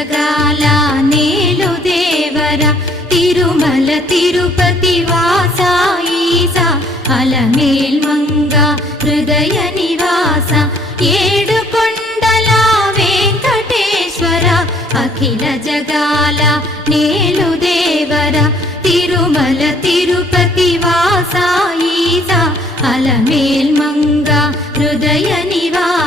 జగాల నేలు దేవర తిరుమల తిరుపతి వాస ఈసా అలమేల్ మంగ హృదయ నివాస ఏడు కొండల వెంకటేశ్వర అఖిల జగాల నేలు దేవర తిరుమల తిరుపతి వాస ఈసా అలమేల్ మంగ హృదయ నివాస